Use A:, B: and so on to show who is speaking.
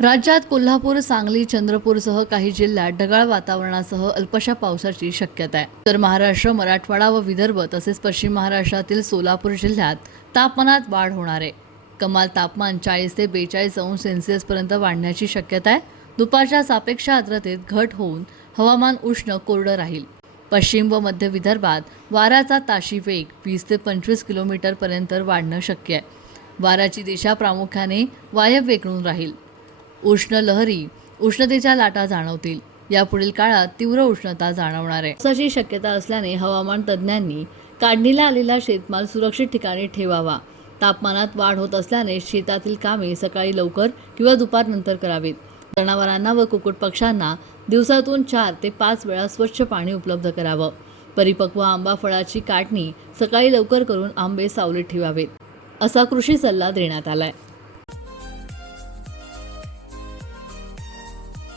A: राज्यात कोल्हापूर सांगली चंद्रपूरसह काही जिल्ह्यात ढगाळ वातावरणासह अल्पशा पावसाची शक्यता आहे. तर महाराष्ट्र मराठवाडा व विदर्भ तसेच पश्चिम महाराष्ट्रातील सोलापूर जिल्ह्यात तापमानात वाढ होणार आहे. कमाल तापमान चाळीस ते बेचाळीस अंश सेल्सिअसपर्यंत वाढण्याची शक्यता आहे. दुपारच्या सापेक्ष आर्द्रतेत घट होऊन हवामान उष्ण कोरडं राहील. पश्चिम व मध्य विदर्भात वाऱ्याचा ताशी वेग वीस ते पंचवीस किलोमीटरपर्यंत वाढणं शक्य आहे. वाऱ्याची दिशा प्रामुख्याने वायव्येकडून राहील. उष्ण लहरी उष्णतेच्या लाटा जाणवतील. यापुढील काळात तीव्र उष्णता जाणवणार आहे. पावसाची शक्यता असल्याने हवामान तज्ज्ञांनी काढणीला आलेला शेतमाल सुरक्षित ठिकाणी ठेवावा. तापमानात वाढ होत असल्याने शेतातील कामे सकाळी लवकर किंवा दुपारनंतर करावीत. जनावरांना व कुक्कुट पक्ष्यांना दिवसातून चार ते पाच वेळा स्वच्छ पाणी उपलब्ध करावं. परिपक्व आंबा फळाची काढणी सकाळी लवकर करून आंबे सावलीत ठेवावेत. असा कृषी सल्ला देण्यात आलाय.